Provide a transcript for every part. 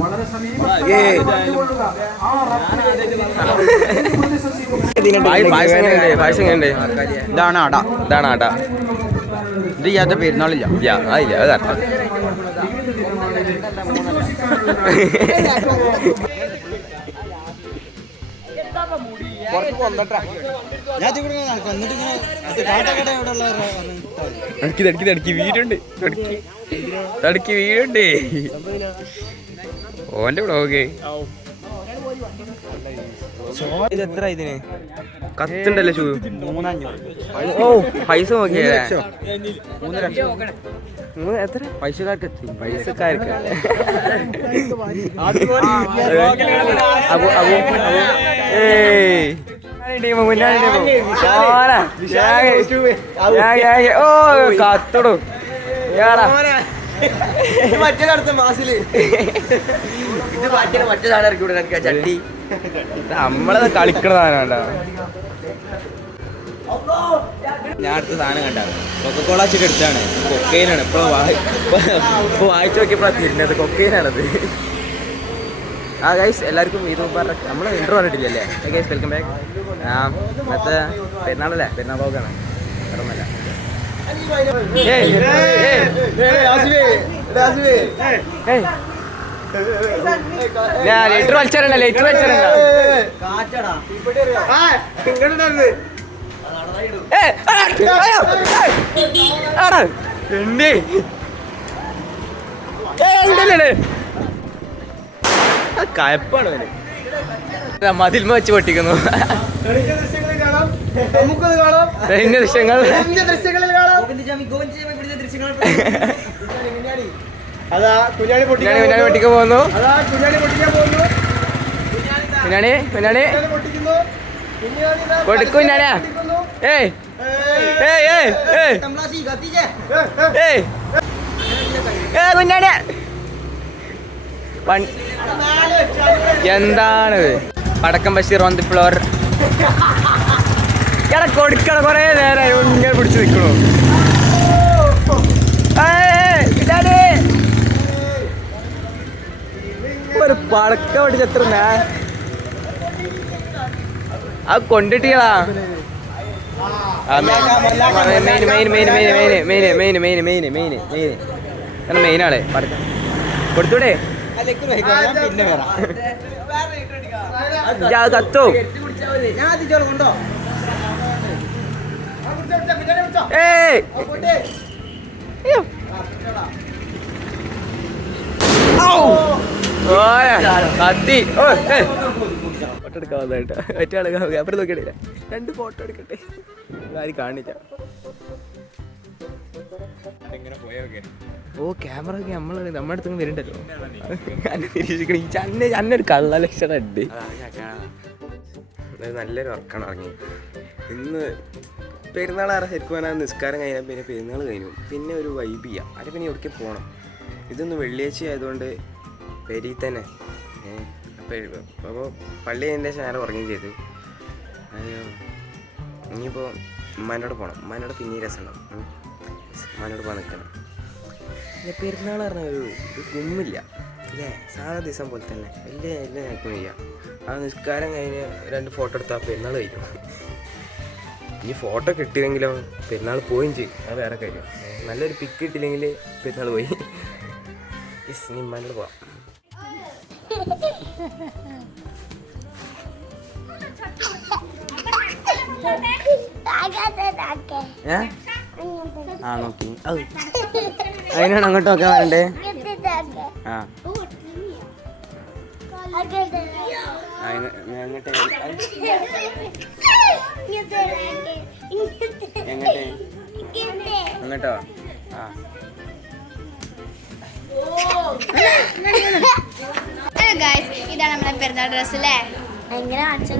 വളരെ ഇതാണ് അട. ഇതാണ് അട. ഇത് ചെയ്യാത്ത പെരുന്നാളില്ല. അതില്ല, അത് കറക്റ്റ്. വീടുണ്ട് ഓന്റെ വ്ളോഗ്. ഇത് എത്ര ഇതിന് കത്തുണ്ടല്ലോ ഷൂ? 3,500. ഓ പൈസ നോക്കിയേ. 3 ലക്ഷം. എത്ര പൈസക്കാർക്ക് എത്തി. പൈസക്കാർക്ക് ഓ കത്തോടു മറ്റേടത്ത മാസില് ഇത് മറ്റേ സാധനം ഇറക്കി വിടാൻ ചട്ടി. നമ്മളത് കളിക്കണ സാധനം കണ്ട. ഞാൻ അടുത്ത സാധനം കണ്ട കൊക്കക്കോള വെച്ചിട്ട് എടുത്താണ്. കൊക്കൈനാണ്. ഇപ്പോൾ വായിച്ചു നോക്കിയപ്പോഴാണ് തിരിഞ്ഞത്. കൊക്കൈനാണത്. ആ ഗൈസ് എല്ലാവർക്കും ഇത് നമ്മൾ ഇൻട്രോ പറഞ്ഞിട്ടില്ലല്ലേ? Guys welcome back. ഇന്നത്തെ പെരുന്നാളല്ലേ? പെരുന്നാൾ ബ്ലോഗാണ്. വേറൊന്നുമല്ല. ലേറ്റർ വലിച്ചേരണ്ട. കയപ്പാണ് മതിൽമ വെച്ച് പൊട്ടിക്കുന്നു. ദൃശ്യങ്ങൾ പൊട്ടിക്കാൻ പോകുന്നു. കുഞ്ഞാണിയാ. കുഞ്ഞാണിയ എന്താണിത്? പടക്കം ബഷീർ ഓൺ ദി ഫ്ലോർ. എടാ കൊടുക്കണം. കൊറേ നേരമായി ഇങ്ങനെ പിടിച്ച് നിൽക്കണു. ഒരു പടക്കം പിടിച്ച് എത്ര അത് കൊണ്ടിട്ടാ മെയിനാളെ പടക്കം കൊടുത്തൂടെ? കത്തോ? കത്തി. ഫോട്ടോ എടുക്കാൻ വന്നേട്ടാ. മറ്റേ ക്യാമറ നോക്കിയിട്ടില്ല. 2 ഫോട്ടോ എടുക്കട്ടെ. ആരും കാണില്ല. ഓ ക്യാമറ ഒക്കെ നമ്മുടെ അടുത്ത് വരുന്നുണ്ടല്ലോ. നിരീക്ഷിക്കണം. അന്നൊരു കള്ള ലക്ഷണം ഉണ്ട്. നല്ലൊരു ഉറക്കാണ് ഇറങ്ങി. ഇന്ന് പെരുന്നാളാറ് ശരിക്കും പറഞ്ഞാൽ നിസ്കാരം കഴിഞ്ഞാൽ പിന്നെ പെരുന്നാൾ കഴിഞ്ഞു. പിന്നെ ഒരു വൈബ് ചെയ്യാം. അത് പിന്നെ എവിടേക്ക് പോകണം. ഇതൊന്ന് വെള്ളിയാഴ്ച ആയതുകൊണ്ട് പെരിയിൽ തന്നെ. അപ്പോൾ പള്ളി എൻ്റെ നേരെ ഉറങ്ങുകയും ചെയ്തു. ഇനിയിപ്പോൾ ഉമ്മാനോട് പോകണം. ഉമ്മാനോട് പിന്നെ രസമുണ്ടാവും. ഉമ്മാനോട് പോകാൻ നിൽക്കണം. പിന്നെ പെരുന്നാൾ പറഞ്ഞാൽ ഒരു ഗുമ്മില്ല അല്ലേ? സാധാ ദിവസം പോലെ തന്നെ വലിയ നേരക്കും ചെയ്യാം. ആ നിസ്കാരം കഴിഞ്ഞ് 2 ഫോട്ടോ എടുത്താൽ പെരുന്നാൾ കഴിക്കും. ഈ ഫോട്ടോ കിട്ടിയില്ലെങ്കിലോ പെരുന്നാൾ പോവുകയും ചെയ്യും. അത് വേറെ കാര്യം. നല്ലൊരു പിക്ക് കിട്ടിയില്ലെങ്കിൽ പെരുന്നാൾ പോയി. ഇനി ഉമ്മാനോട് പോവാം. നോക്കി അതിനാണ് അങ്ങോട്ട് നോക്കാൻ വരണ്ടേ? അങ്ങോട്ടോ? ഹലോ ഗൈസ്, ഇതാണ് നമ്മുടെ പെരുന്നാൾ ഡ്രസ്സ് അല്ലേ? ഇങ്ങനെ കാണിച്ച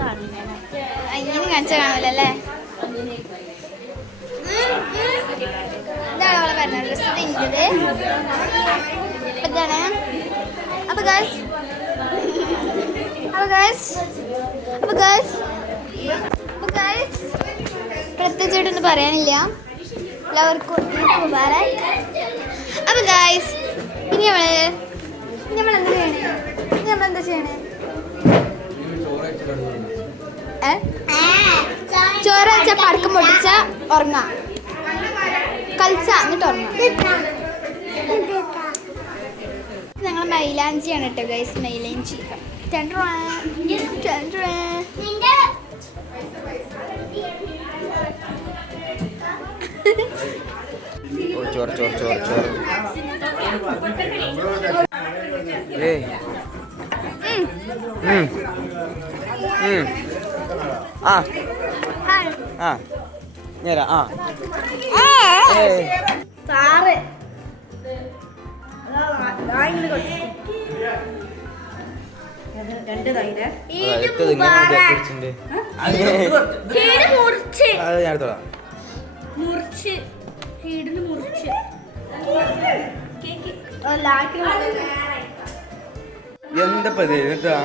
കാണൂലല്ലേ? ഇതാണ് നമ്മളെ പെരുന്നാൾ ഡ്രസ്സ്. ഇതിൻ്റെ ഇതാണ്. അപ്പോൾ ഗൈസ് പ്രത്യേകിച്ചൊന്നും പറയാനില്ല. എല്ലാവർക്കും അപ്പൊ ഗായ്സ് ഇനി നമ്മളെന്താ ചെയ്യണേ? ചോറ് വെച്ച പടക്കം പൊട്ടിച്ച ഉറങ്ങാം, കളിച്ച എന്നിട്ട് ഉറങ്ങാം. ഞങ്ങൾ മൈലാഞ്ചിയാണ് കേട്ടോ ഗൈസ്, മൈലാഞ്ചി. ചോറ് നേരാ സാറ് എന്താ പടക്കം